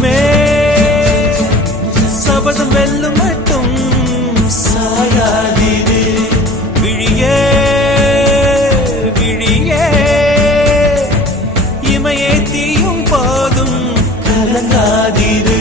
மனமே சபதம் வெல்லும் மட்டும் சாயாதீரே. விழியே விழியே இமையே தீயும் போதும் கலங்காதீரே.